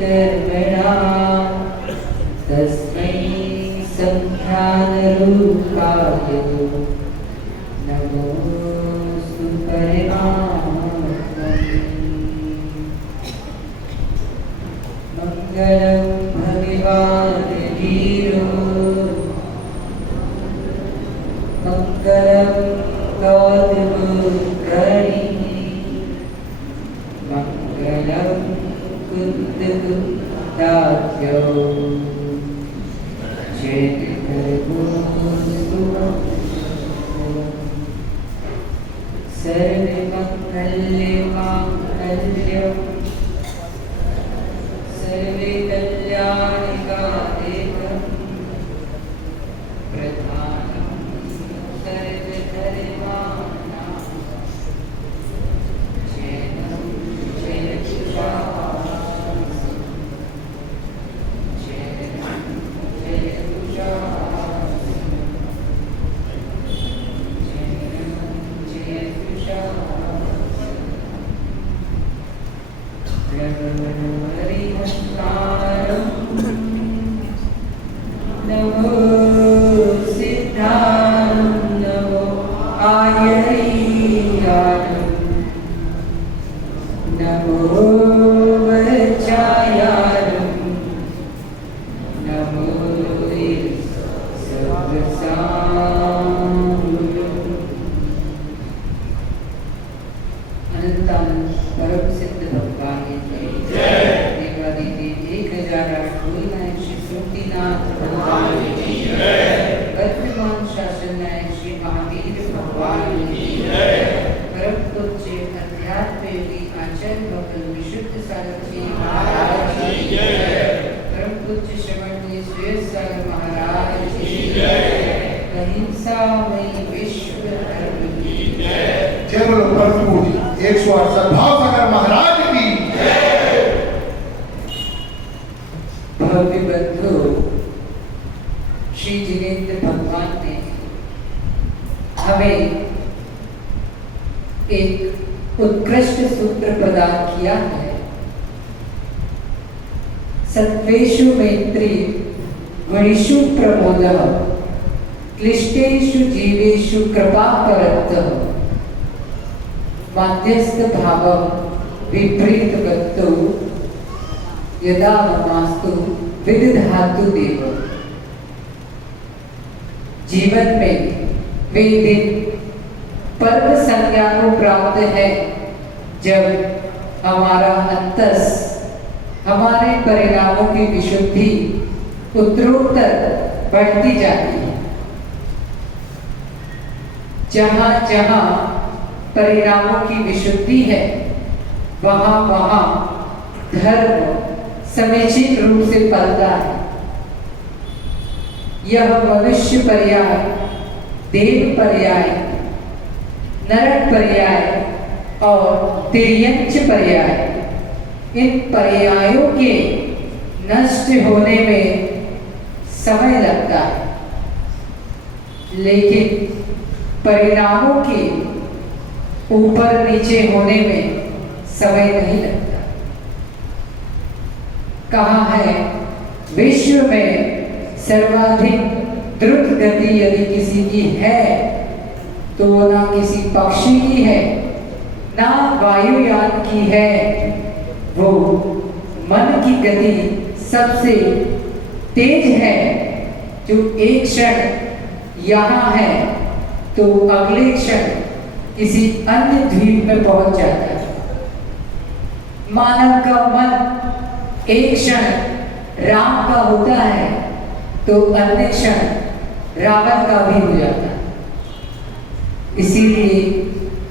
कर्मणा तस्मै संख्यानरूपाय नमोऽस्तु परमात्मने। मंगलं भगवान् वीरो मंगलं गौतमोद्गणी मंगलं कुन्दकुन्दाख्यो सर्वमङ्गलमाङ्गल्यं सर्वे कल्याणकारिकं प्रधानं सर्वधर्माणां शरणं जयशुभा नमो सिद्धां नमो आयर्यां नमो वज्रायां नमो अनंतानंद परम सिद्ध भगवान की जय। देवादिदेव 1008 श्री श्रुतिनाथ भगवान की जय। वर्तमान शासन नायक श्री महावीर भगवान की जय। परम पूज्य अध्यात्म योगी आचार्य भगवान विशुद्ध सागर जी महाराज की जय। परम पूज्य श्रवणीय श्रेष्ठ सागर महाराज की जय। अहिंसा मई विश्व धर्म की जय। जय बोलो परम पूज्य 108 सद्भाव सागर महाराज की जय। भव्य बंधु श्री जिनेन्द्र भगवान ने हमें एक उत्कृष्ट सूत्र प्रदान किया है। सत्वेषु मैत्री गुणेषु प्रमोदः क्लिष्टेषु जीवेषु कृपापरतः मध्यस्थ भावं विपरीत गतो यदा ममास्तु विदधातु देव। जीवन में वे दिन पर्व संज्ञा को प्राप्त है जब हमारा अंतस हमारे परिणामों की विशुद्धि उत्तरोत्तर बढ़ती जाती है। जहाँ जहाँ परिणामों की विशुद्धि है वहाँ वहाँ धर्म समीचीन रूप से पलता है। यह मनुष्य पर्याय, देव पर्याय, नरक पर्याय और तिर्यंच पर्याय, इन पर्यायों के नष्ट होने में समय लगता है, लेकिन परिणामों के ऊपर नीचे होने में समय नहीं लगता। कहा है विश्व में सर्वाधिक द्रुत गति यदि किसी की है तो ना किसी पक्षी की है ना वायुयान की है, वो मन की गति सबसे तेज है जो एक क्षण यहाँ है तो अगले क्षण किसी अन्य द्वीप में पहुंच जाता है। मानव का मन एक क्षण राम का होता है तो अन्य क्षण रावण का भी हो जाता है। इसीलिए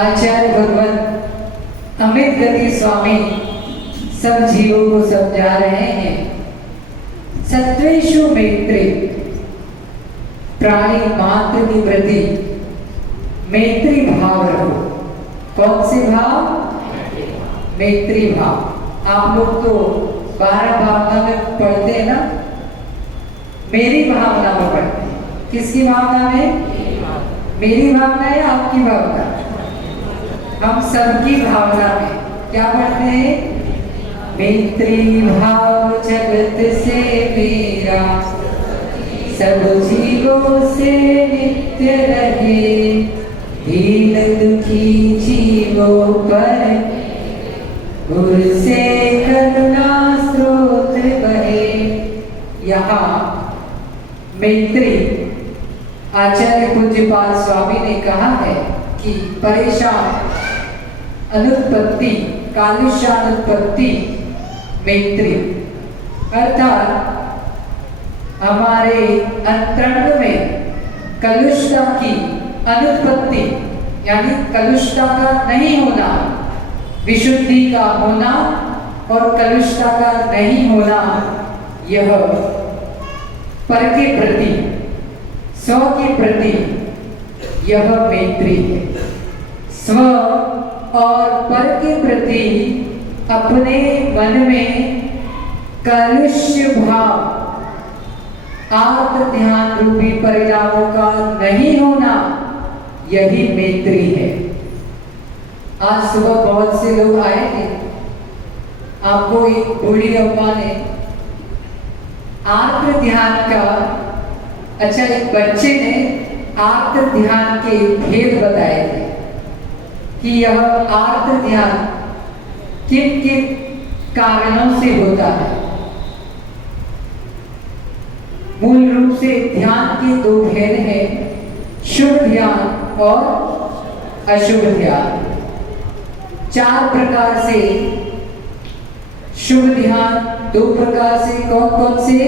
आचार्य भगवान अमित गति स्वामी सब जीवों को समझा रहे हैं। सत्वेषु मैत्री, प्राणी मात्र के प्रति मैत्री भाव रखो। कौन से भाव? मैत्री भाव। आप लोग तो 12 भावना में पढ़ते हैं ना, मेरी भावना में पढ़ते हैं। किसकी भावना में? मेरी भावना है आपकी भावना? हम सबकी भावना में क्या पढ़ते हैं? मैत्री भाव जगत से मेरा सब जीवों से नित्य रहे, दीन दुखी जीवों पर गुर से करुणा स्रोत बहे। यहाँ मैत्री आचार्य पूज्यपाद स्वामी ने कहा है कि परेशान अनुत्पत्ति कालुष्यानुत्पत्ति मैत्री अर्थात हमारे अंतरंग में कलुषता की अनुत्पत्ति यानी कलुषता का नहीं होना, विशुद्धि का होना और कलुषता का नहीं होना, यह पर के प्रति स्व के प्रति यह मैत्री है। स्व और पर के प्रति अपने मन में कलुष्य भाव आत्म ध्यान रूपी परिणामों का नहीं होना, यही मैत्री है। आज सुबह बहुत से लोग आए थे, आपको एक बूढ़ी अम्मा ने आत्म ध्यान का एक बच्चे ने आत्म ध्यान के भेद बताए थे कि यह आत्म ध्यान किन किन कारणों से होता है। मूल रूप से ध्यान के दो भेद हैं, शुभ ध्यान और अशुभ ध्यान। 4 प्रकार से शुभ ध्यान, 2 प्रकार से कौन कौन से?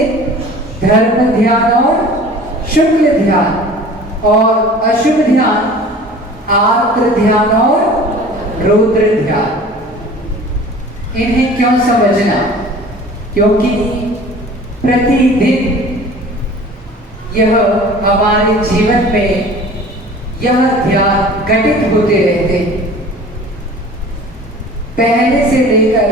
धर्म ध्यान और शुक्ल ध्यान, और अशुभ ध्यान आर्द्र ध्यान और रौद्र ध्यान। इन्हें क्यों समझना? क्योंकि प्रतिदिन यह हमारे जीवन में यह ध्यान घटित होते रहते हैं। पहले से लेकर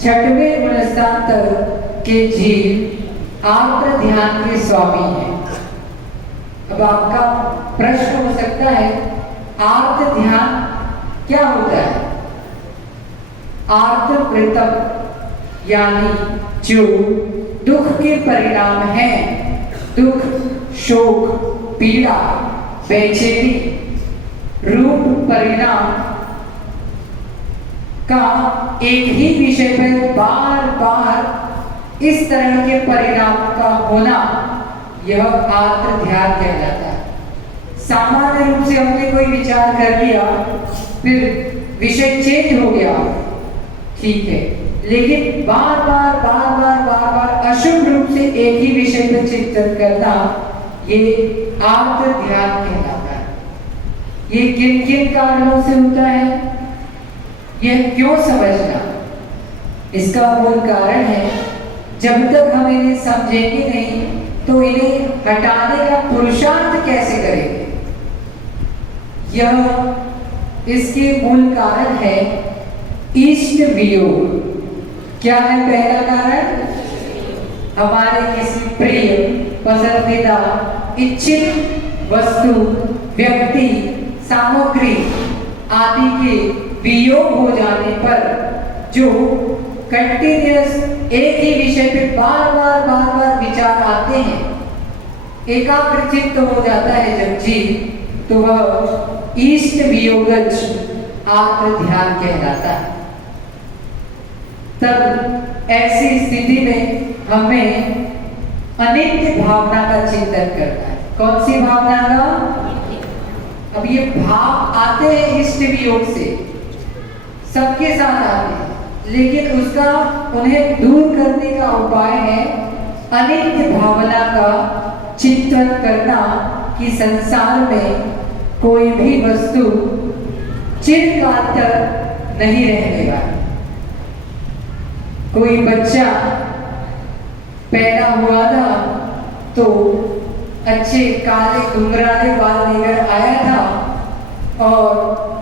6वें गुणस्थान तक के जीव आर्द्र ध्यान के स्वामी हैं। अब आपका प्रश्न हो सकता है, आर्द्र ध्यान क्या होता है? आर्द्र वृत्तम यानी जो दुख के परिणाम हैं, दुख, शोक, पीड़ा, बेचैनी रूप परिणाम का एक ही विषय पर बार बार इस तरह के परिणाम का होना, यह आर्द्र ध्यान कहलाता है। सामान्य रूप से हमने कोई विचार कर लिया, फिर विषय चेंज हो गया, ठीक है, लेकिन बार बार अशुभ रूप से एक ही विषय पर चिंतन करना, ये आर्द्र ध्यान कहलाता है। ये किन किन कारणों से होता है, यह क्यों समझना? इसका मूल कारण है, जब तक हम इन्हें समझेंगे नहीं तो इन्हें हटाने का पुरुषार्थ कैसे करेंगे? यह इसके मूल कारण है इष्ट वियोग। क्या है पहला कारण? हमारे किसी प्रिय, पसंदीदा, इच्छित वस्तु, व्यक्ति, सामग्री आदि के वियोग हो जाने पर जो कंटिन्यूअस एक ही विषय पे बार बार विचार आते हैं, एकाग्रचित्त हो जाता है जब जीव, तो वह इष्ट वियोगज आत्म ध्यान कहलाता है। तब ऐसी स्थिति में हमें अनित्य भावना का चिंतन करना है। कौन सी भावना का? अब ये भाव आते हैं इष्ट वियोग से, सबके साथ आते हैं, लेकिन उसका उन्हें दूर करने का उपाय है अनित्य भावना का चिंतन करना कि संसार में कोई भी वस्तु चिरकाल तक नहीं रहने वाली। कोई बच्चा पैदा हुआ था तो अच्छे काले घुंघराले बाल लेकर आया था, और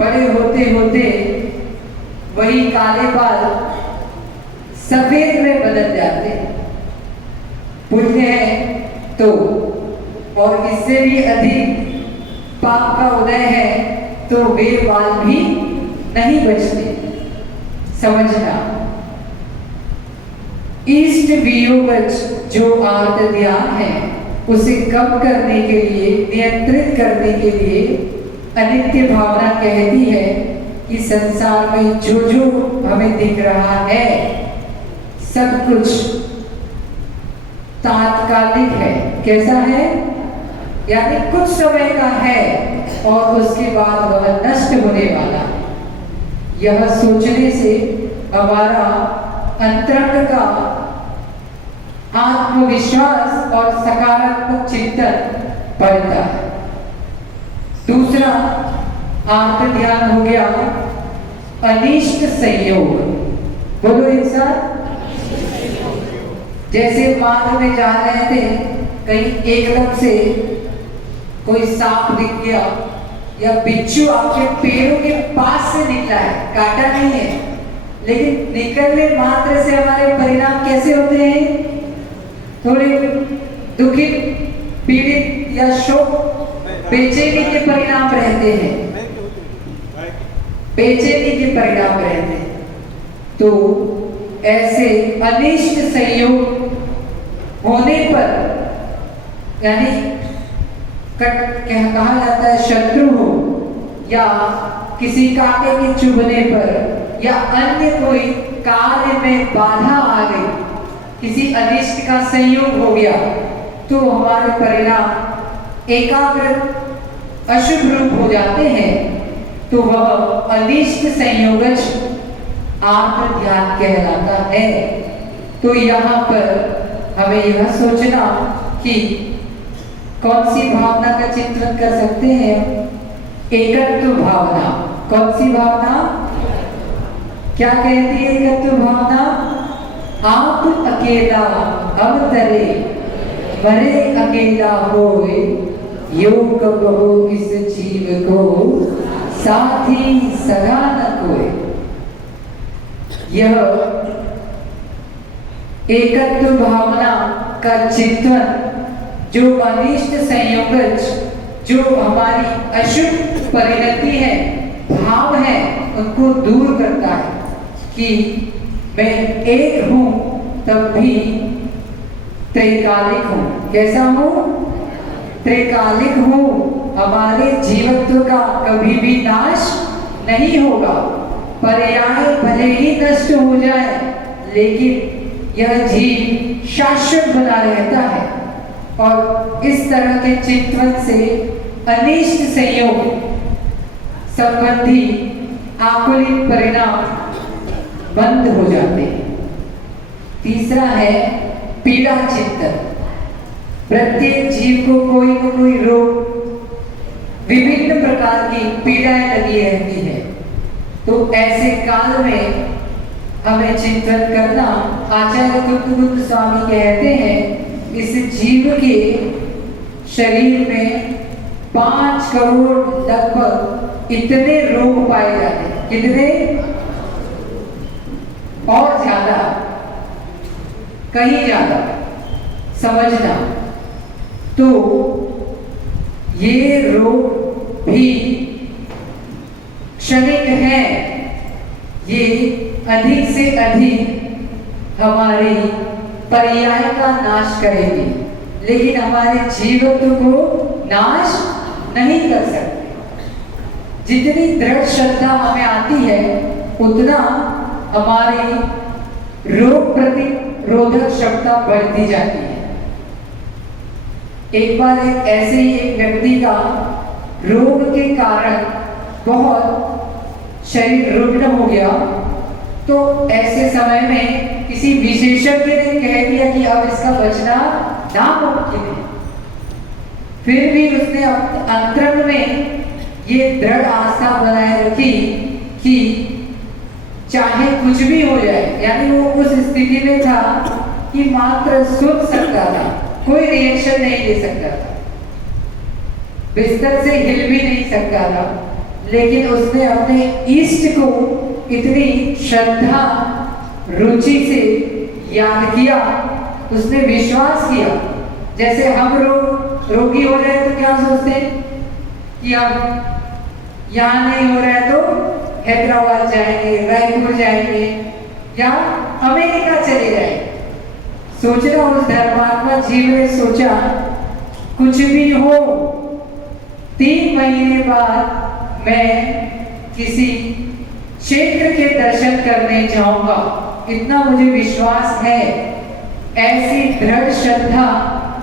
बड़े होते होते वही काले बाल सफेद में बदल जाते पूछते हैं तो, और इससे भी अधिक पाप का उदय है तो वे बाल भी नहीं बचते। समझना, इष्ट वियोगज जो आर्त ध्यान है उसे कम करने के लिए, नियंत्रित करने के लिए अनित्य भावना कहती है कि संसार में जो जो हमें दिख रहा है सब कुछ तात्कालिक है। कैसा है? यानी कुछ समय का है और उसके बाद वह नष्ट होने वाला है। यह सोचने से हमारा अंतरंग का आत्मविश्वास और सकारात्मक चिंतन बढ़ता है। दूसरा आत्म ध्यान हो गया अनिष्ट संयोग। बोलो इंसान। जैसे मार्ग में जा रहे थे, कहीं एकदम से कोई सांप दिख गया या बिच्छू आपके पैरों के पास से निकला है, काटा नहीं है, लेकिन निकलने मात्र से हमारे परिणाम कैसे होते हैं? थोड़े दुखित, पीड़ित या शोक, बेचैनी के परिणाम रहते हैं। बेचैनी के परिणाम रहते हैं। तो ऐसे अनिष्ट संयोग होने पर, यानी कहा जाता है शत्रु हो या किसी कांटे के चुभने पर या अन्य कोई कार्य में बाधा आ गई, किसी अनिष्ट का संयोग हो गया, तो हमारे परिणाम एकाग्र अशुभ रूप हो जाते हैं। तो वह अनिष्ट संयोगज आत्म ध्यान कहलाता है। तो यहाँ पर हमें यह सोचना कि कौन सी भावना का चित्रण कर सकते हैं? एकत्व भावना। कौन सी भावना? क्या कहती है एकत्व भावना? आप अकेला अवतरे, मरे अकेला होए, योग कहो इस जीव को, साथी सगा न कोई। यह एकत्व भावना का चिंतन जो अनिष्ट संयोगज, जो हमारी अशुभ परिणति है, भाव है, उनको दूर करता है कि मैं एक हूं तब भी त्रैकालिक हूं। कैसा हूं? त्रैकालिक हूं। हमारे जीवत्व का कभी भी नाश नहीं होगा। पर्याय भले ही नष्ट हो जाए, लेकिन यह जीव शाश्वत बना रहता है। और इस तरह के चिंतन से अनिष्ट संयोग संबंधी आकुलित परिणाम बंद हो जाते हैं। तीसरा है पीड़ा चिंतन। प्रत्येक जीव को कोई न कोई रोग, विभिन्न प्रकार की पीड़ाएं लगी रहती है। तो ऐसे काल में हमें चिंतन करना, आचार्य तुक्तबुद्ध स्वामी कहते हैं, इस जीव के शरीर में 5 करोड़ लगभग इतने रोग पाए जाते हैं। कितने? और ज्यादा, कहीं ज्यादा समझना। तो ये रोग भी क्षणिक है। ये अधिक से अधिक हमारी पर्याय का नाश करेंगे, लेकिन हमारे जीवत्व को नाश नहीं कर सकते। जितनी दृढ़ श्रद्धा हमें आती है, उतना हमारी रोग प्रतिरोधक क्षमता बढ़ती जाती है। एक बार ऐसे ही एक व्यक्ति का रोग के कारण बहुत शरीर रुग्ण हो गया। तो ऐसे समय में किसी विशेषज्ञ ने कह दिया कि अब इसका बचना नामुमकिन है। फिर भी उसने अंतरंग में ये दृढ़ आस्था बनाए रखी कि चाहे कुछ भी हो जाए, यानी वो उस स्थिति में था कि मात्र सुन सकता था, कोई रिएक्शन नहीं ले सकता था, बिस्तर से हिल भी नहीं सकता था, लेकिन उसने अपने इष्ट को इतनी श्रद्धा रुचि से याद किया, उसने विश्वास किया। जैसे हम रोगी हो रहे तो क्या सोचते हैं कि अब यहाँ नहीं हो रहा है तो हैदराबाद जाएंगे, रायपुर जाएंगे या अमेरिका चले जाएंगे। सोचना उस धर्मात्मा जीव ने सोचा कुछ भी हो 3 महीने बाद मैं किसी क्षेत्र के दर्शन करने जाऊंगा, इतना मुझे विश्वास है। ऐसी दृढ़ श्रद्धा